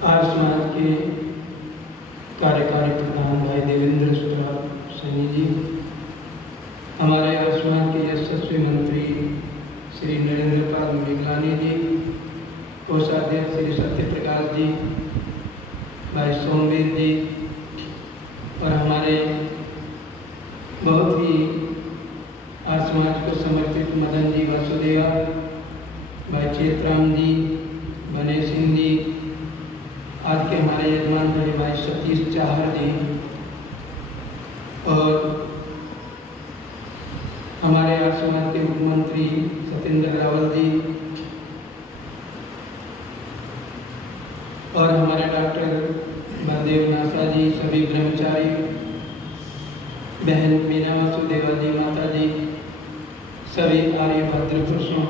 आज समाज के कार्यकारी प्रधान भाई देवेंद्र सैनी जी, हमारे आज समाज के यशस्वी मंत्री श्री नरेंद्र पाल मेघलानी जी, कोषाध्यक्ष श्री सत्यप्रकाश जी, भाई सोमवीर जी और हमारे बहुत ही आज समाज को समर्पित मदन जी वासुदेवा, भाई चेतराम जी, गणेश सिंह जी, आज के हमारे यजमान बड़े भाई सतीश चाहर जी और हमारे आज समाज के मुख्यमंत्री सत्येंद्र रावल जी और हमारे डॉक्टर बलदेव नासा जी, सभी ब्रह्मचारी, बहन मीना वासुदेवा जी, माता जी, सभी आर्य भद्र पुरुषों,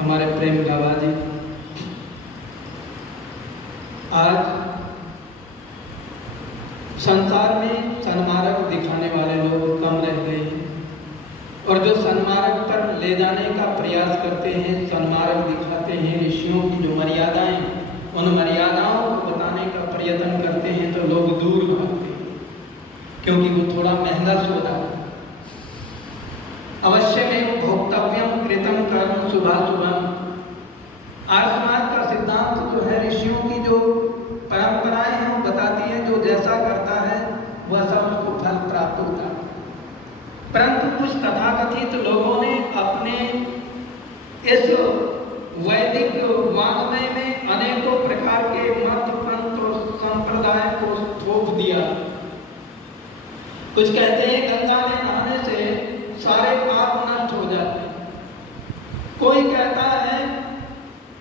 हमारे प्रेम गावा जी। आज संसार में सन्मार्ग दिखाने वाले लोग कम रह गए हैं और जो सन्मार्ग पर ले जाने का प्रयास करते हैं, सन्मार्ग दिखाते हैं, ऋषियों की जो मर्यादाएं, उन मर्यादाओं को बताने का प्रयत्न करते हैं तो लोग दूर भागते हैं क्योंकि वो थोड़ा महंगा सौदा है। अवश्य में भोक्तव्यम कृतम कर्म शुभाशुभम। आज समाज का सिद्धांत जो है, ऋषियों की जो परंपराएं हैं वो बताती है जो जैसा करता है वह सब उसको फल प्राप्त होता है। परंतु कुछ तथाकथित लोगों ने अपने इस वैदिक वाङ्मय में अनेकों प्रकार के मत पंथ और संप्रदाय को थोप दिया। कुछ कहते हैं गंगा में नहाने से सारे पाप नष्ट हो जाते हैं। कोई कहता है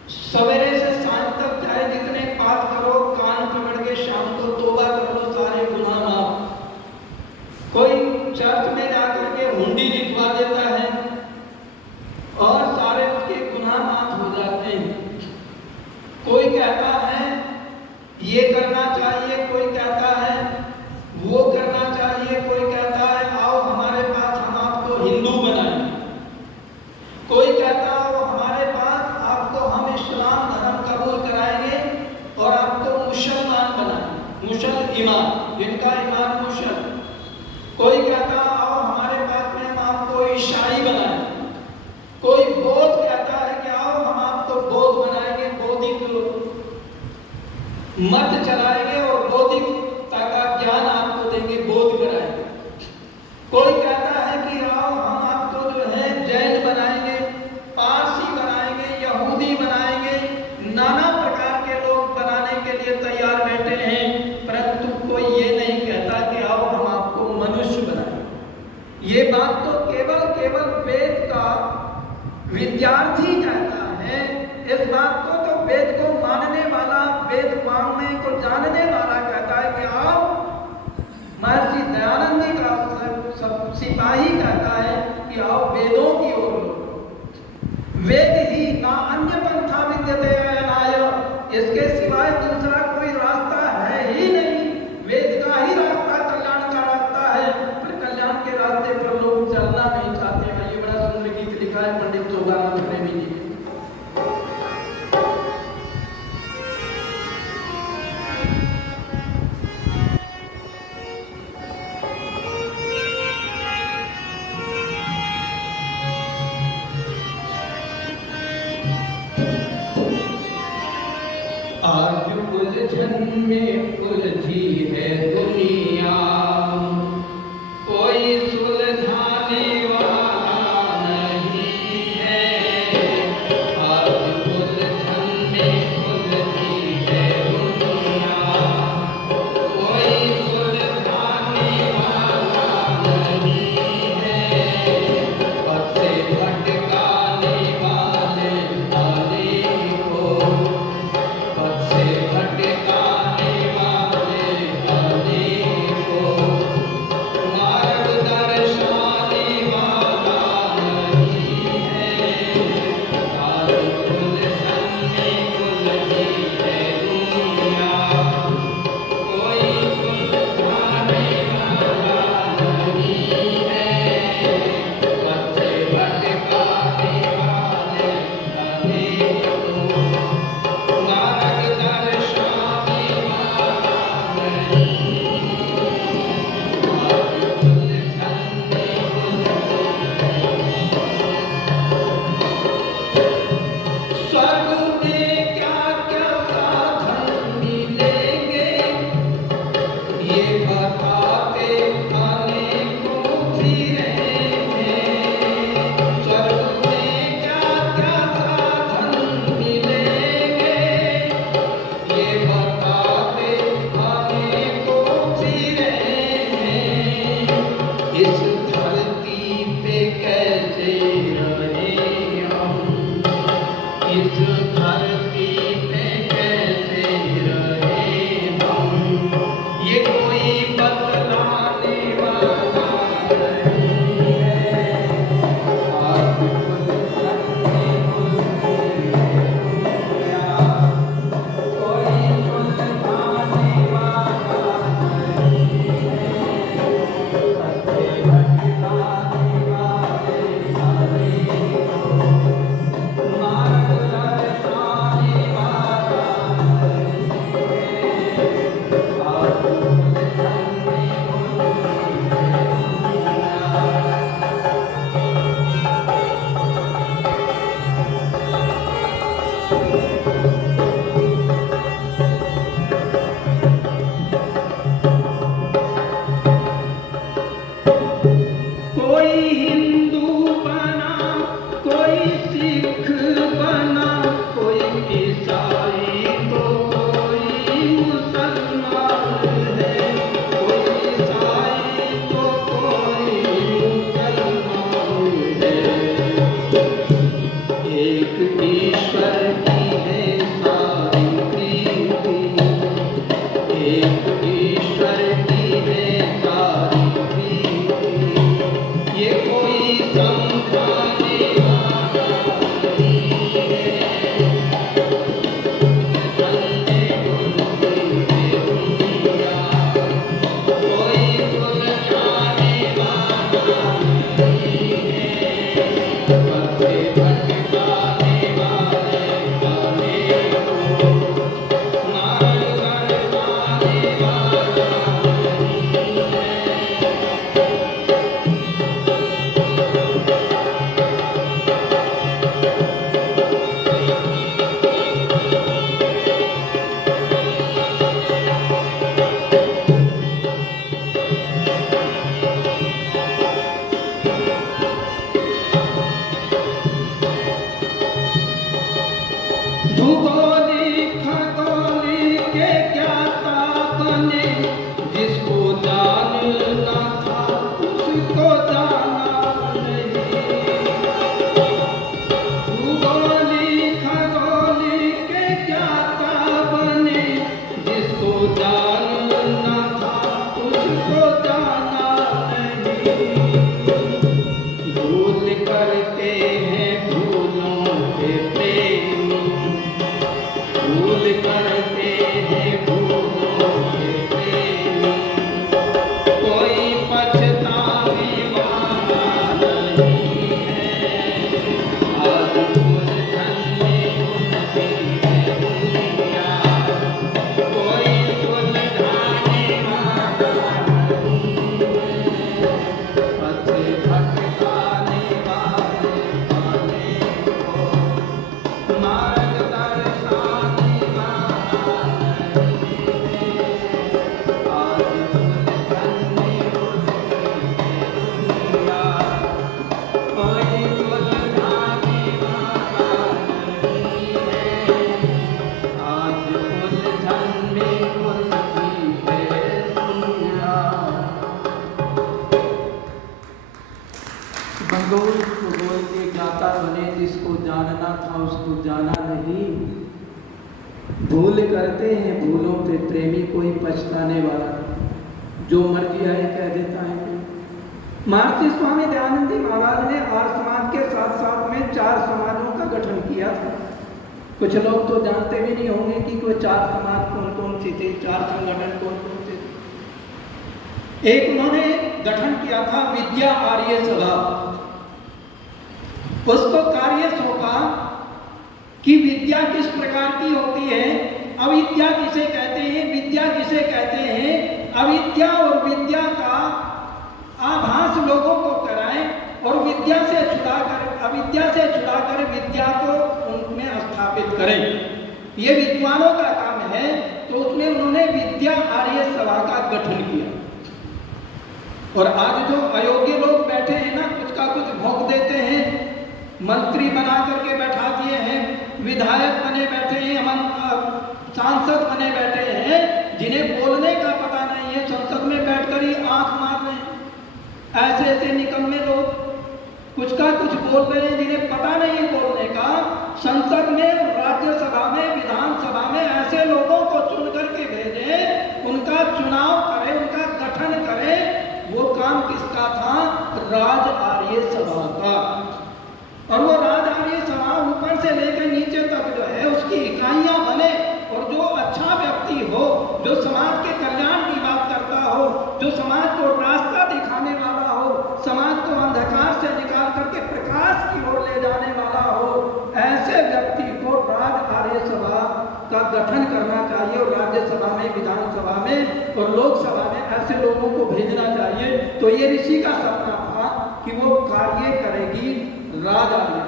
सवेरे से सांझ तक चाहे जितने पाप करो, कान पकड़ के शाम को तौबा कर लो, सारे गुनाह माफ। कोई चर्च में जाकर के हुंडी लिखवा देता है और सारे उसके गुनाह माफ हो जाते हैं। कोई कहता है ये करना चाहिए, कोई कहता है वो करना चाहिए, कोई कहता है आओ हमारे पास, हम आपको हिंदू बनाएं। कोई कहता है हमारे पास, आपको हम इस्लाम धर्म कबूल कराएंगे और आपको मुसलमान बनाएंगे, मुसल ईमान, जिनका ईमान मुसल। कोई कहता आओ हमारे पास में हम आपको ईसाई बनाएं। कोई बौद्ध कहता है कि आओ हम आपको बौद्ध बनाएंगे, बौद्धिक मत चलाएंगे और बौद्धिकता का ज्ञान आपको देंगे, बोध कराएंगे। कोई कहता है कि आओ हम आपको जो है जैन बनाएंगे, पारसी बनाएंगे, यहूदी बनाएंगे। नाना प्रकार के लोग बनाने के लिए तैयार बैठे हैं, परंतु कोई ये नहीं कहता कि आओ हम आपको मनुष्य बनाएंगे। ये बात तो केवल वेद का विद्यार्थी कहता है। इस बात को तो वेद को मानने वाला, वेद वाङ्मय को जानने वाला कहता है कि आओ। महर्षि दयानंद जी का सब सिपाही कहता है कि आओ वेदों की ओर लौटो। वेद ही ना अन्य पंथा विद्यते अयनाय, इसके सिवाय दूसरा कोई रास्ता है ही नहीं। वेद का ही रास्ता कल्याण का रास्ता है, पर कल्याण के रास्ते पर लोग चलना नहीं चाहते हैं। ये बड़ा सुंदर गीत लिखा है पंडित जोगानंद प्रेमी जी ने। आज उलझन में उलझी है दुनिया, कोई सुलझाने वाला नहीं है। आज उलझन में उलझी है दुनिया, कोई सुलझाने वाला नहीं है। पथ से भटकाने वाले को, पथ से भटकाने वाले इस धरती पे कैसे रहे हम, ये कोई बतलाने वाला नहीं है। आज खुद धरती खुद दुनिया, कोई सुलझाने वाला नहीं है। सत्य भटकाने वाले सारे मार्ग दर्शाने वाला नहीं है। आज उलझन में उलझी कोई हिंदू बना, कोई सिख बना, कोई ईसाई तो कोई मुसलमान है, कोई ईसाई तो कोई मुसलमान है। एक ईश्वर की है सारी प्रीति, एक ईश्वर की है सारी प्रीति, ये कोई समझाने वाला नहीं है। चलने बुलबुल है दुनिया, कोई सुलझाने वाला नहीं है। पथे भटकाने वाले सारे को मार्ग दर्शाने वाला नहीं है। भूगोली खगोली के ज्ञाता बने, जिसको जानना था उसको जाना नहीं। भूगोली खगोली के ज्ञाता बने, जिसको जानना था उसको जाना नहीं। भूल करते हैं भूलों के प्रेमी, भूल करते हैं भूलों के प्रेमी, कोई पछताने वाला नहीं है। आज उलझन में उलझी है दुनिया, कोई सुलझाने वाला नहीं है। पथे भटकाने वाले वाले को मार्ग दर्शाने वाला नहीं है। आज उलझन में उलझी है दुनिया, कोई सुलझाने वाला नहीं है। आज उलझन में उलझी है दुनिया। भूगोल के ज्ञाता बने, जिसको जानना था उसको जाना नहीं। भूल करते हैं भूलों पे प्रेमी, कोई पछताने वाला नहीं। जो मर्जी है कह देता है कोई। महर्षि स्वामी दयानंद महाराज ने आर्य समाज के साथ साथ में 4 समाजों का गठन किया था। कुछ लोग तो जानते भी नहीं होंगे कि कोई 4 समाज कौन कौन से थे, 4 संगठन कौन कौन से थे। एक उन्होंने गठन किया था विद्या आर्य सभा। उसको कार्य सौंपा कि विद्या किस प्रकार की होती है, अविद्या किसे कहते हैं, विद्या किसे कहते हैं। अविद्या और विद्या का आभास लोगों को कराएं और विद्या से छुड़ाकर, अविद्या से छुड़ाकर विद्या को उनमें स्थापित करें। ये विद्वानों का काम है। तो उसमें उन्होंने विद्या आर्य सभा का गठन किया। और आज जो अयोग्य लोग बैठे हैं ना, कुछ का कुछ भोंक देते हैं, मंत्री बना करके बैठा दिए हैं, विधायक बने बैठे हैं, सांसद बने बैठे हैं, जिन्हें बोलने का पता नहीं है, संसद में बैठकर ही आंख मार रहे हैं। ऐसे ऐसे निकम्मे लोग कुछ का कुछ बोल रहे हैं जिन्हें पता नहीं है बोलने का। संसद में राज आर्य सभा का गठन करना चाहिए और राज्यसभा में, विधानसभा में और लोकसभा में ऐसे लोगों को भेजना चाहिए। तो ये ऋषि का सपना था कि वो कार्य करेगी राज आर्य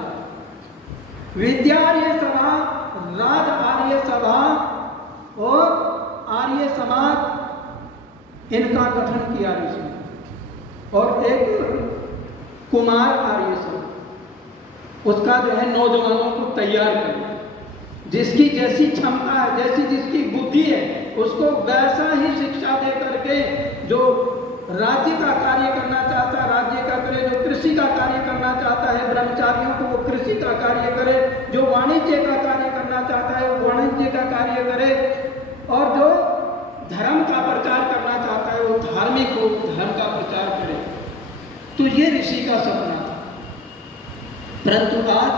विद्यार्य सभा, राज आर्य सभा और आर्य समाज, इनका गठन किया ऋषि। और एक कुमार आर्य सभा, उसका जो है नौजवानों को तैयार करना, जिसकी जैसी क्षमता है, जैसी जिसकी बुद्धि है, उसको वैसा ही शिक्षा दे करके जो राज्य का कार्य करना चाहता है राज्य का करे, जो कृषि का कार्य करना चाहता है ब्रह्मचारियों को वो कृषि का कार्य करे, जो वाणिज्य का कार्य करना चाहता है वो वाणिज्य का कार्य करे, और जो धर्म का प्रचार करना चाहता है वो धार्मिक हो, धर्म का प्रचार करे। तो ये ऋषि का सपना था। परंतु आज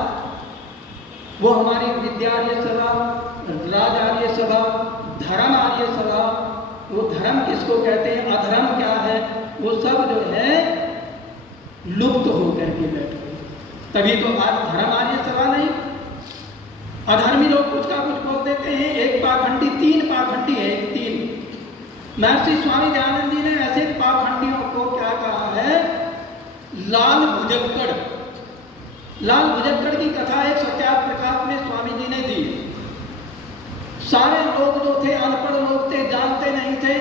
वो हमारी विद्यार्य सभा, राजार्य सभा, धर्म आर्य सभा, वो धर्म किसको कहते हैं, अधर्म क्या है, वो सब जो है लुप्त होकर के बैठे। तभी तो आज धर्म आर्य सभा नहीं, अधर्मी लोग कुछ का कुछ बोल देते हैं। एक पाखंडी, 3 पाखंडी है, 3। महर्षि स्वामी दयानंद जी ने ऐसे पाखंडियों को क्या कहा है, लाल भुजक्कड़। लाल भुजक्कड़ की कथा एक सत्याग्रह प्रकाश में स्वामी जी ने दी। सारे लोग जो थे अनपढ़ लोग थे, जानते नहीं थे।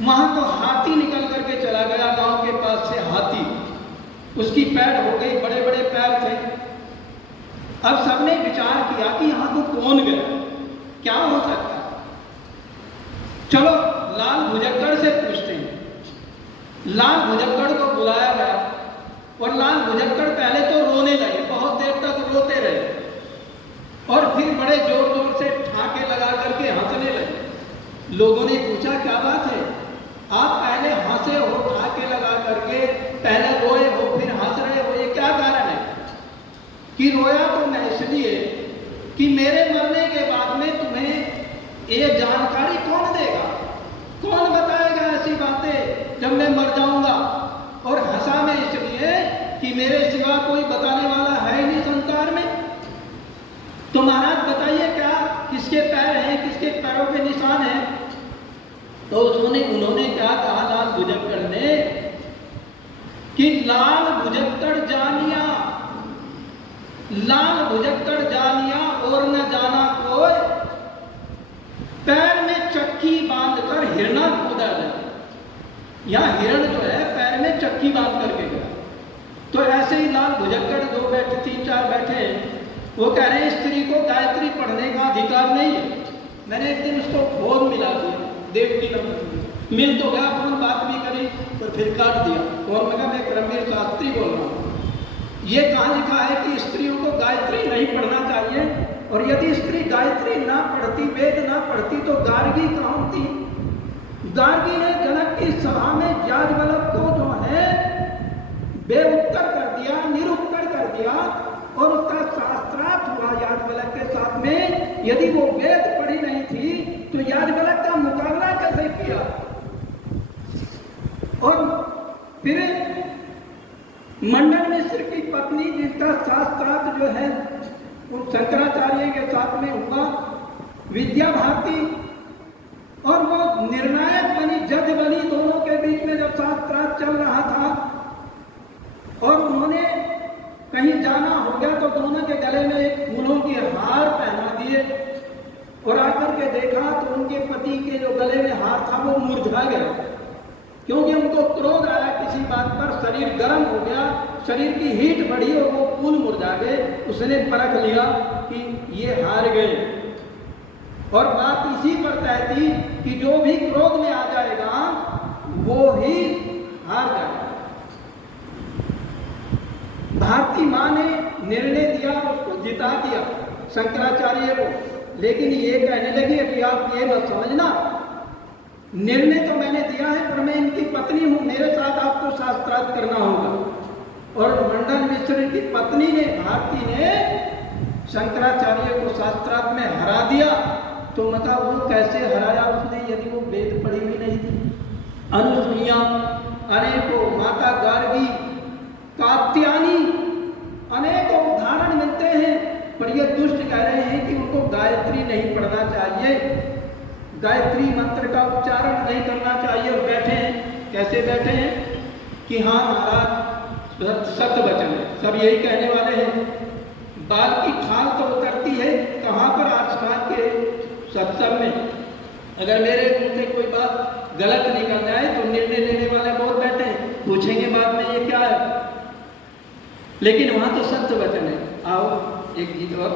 वहां तो हाथी निकल करके चला गया, गांव के पास से हाथी, उसकी पैर हो गई, बड़े बड़े पैर थे। अब सबने विचार किया कि यहां तो कौन गया, क्या हो सकता है, चलो लाल भुजक्कड़ से पूछते हैं। लाल भुजक्कड़ को बुलाया गया और लाल भुजक्कड़ पहले तो रोने लगे, बहुत देर तक रोते रहे और फिर बड़े जोर जोर से ठाके लगा करके हंसने लगे। लोगों ने पूछा क्या बात है, आप पहले हंसे हो ठाके लगा करके, पहले रोए हो फिर हंस रहे हो, ये क्या कारण है? कि रोया तो मैं इसलिए कि मेरे मरने के बाद में तुम्हें ये जानकारी कौन देगा, कौन बताएगा ऐसी बातें जब मैं मर जाऊंगा। और हंसा मैं इसलिए कि मेरे सिवा कोई बताने वाला है ही नहीं संसार में। तो महाराज बताइए क्या, किसके पैर हैं, किसके पैरों पे निशान हैं? तो उन्होंने क्या कहा लाल भुजक्कड़ ने कि लाल भुजक्कड़ जानिया, लाल भुजक्कड़ जानिया और न जाना कोई, पैर में चक्की बांधकर हिरणा कूदा जाए। यहाँ हिरण जो है पैर में चक्की बांध करके गया। तो ऐसे ही लाल भुजक्कड़ 2 बैठे, 3-4 बैठे, वो कह रहे हैं स्त्री को गायत्री पढ़ने का अधिकार नहीं है। मैंने एक दिन उसको फोन मिला दिया, 1.5 किलोमीटर मिल तो गया, फोन बात भी करी और फिर काट दिया। और मैं क्रमवीर शास्त्री बोल रहा हूँ, ये कहाँ लिखा है कि स्त्रियों को गायत्री नहीं पढ़ना चाहिए? और यदि स्त्री गायत्री ना पढ़ती, वेद ना पढ़ती, तो गार्गी कौन थी? गार्गी ने जनक की सभा में याज्ञवल्क्य को जो है बेउत्तर कर दिया, निरुत्तर कर दिया और उसका शास्त्रार्थ हुआ याज्ञवल्क्य के साथ में। यदि वो वेद पढ़ी नहीं थी तो याज्ञवल्क्य का मुकाबला कैसे किया? और फिर मंडन मिश्र की पत्नी, जिसका शास्त्रार्थ जो है उन शंकराचार्य के साथ में हुआ, विद्या भारती, और वो निर्णायक बनी, जज बनी दोनों के बीच में जब शास्त्रार्थ चल रहा था। और उन्होंने कहीं जाना हो गया तो दोनों के गले में एक फूलों की हार पहना दिए और आकर के देखा तो उनके पति के जो गले में हार था वो मुरझा गया, क्योंकि उनको क्रोध आया किसी बात पर, शरीर गर्म हो गया, शरीर की हीट बढ़ी और वो फूल मुरझा गए। उसने परख लिया कि ये हार गए। और बात इसी पर तय थी कि जो भी क्रोध में आ जाएगा वो ही हार जाएगा। भारती मां ने निर्णय दिया, उसको जिता दिया शंकराचार्य को। लेकिन ये कहने लगी कि आप ये मत समझना, निर्णय तो मैंने दिया है पर मैं इनकी पत्नी हूं, मेरे साथ आपको शास्त्रार्थ करना होगा। और मंडन मिश्र की पत्नी ने, भारती ने शंकराचार्य को शास्त्रार्थ में हरा दिया। तो मतलब वो कैसे हराया उसने, यदि वो वेद पढ़ी हुई नहीं थी? अनुसुईया, अनेकों, माता गार्गी, कात्यायनी, अनेकों उदाहरण मिलते हैं। पर ये दुष्ट कह रहे हैं कि उनको गायत्री नहीं पढ़ना चाहिए, गायत्री मंत्र का उच्चारण नहीं करना चाहिए, और बैठे हैं, कैसे बैठे हैं कि हाँ महाराज सत्य वचन है, सब यही कहने वाले हैं। बाल की खाल तो उतरती है कहाँ पर? आसमान के सत्संग में। अगर मेरे मुंह से कोई बात गलत निकल जाए तो निर्णय लेने वाले बहुत बैठे हैं, पूछेंगे बाद में ये क्या है, लेकिन वहाँ तो सत्य वचन है। आओ एक गीत और।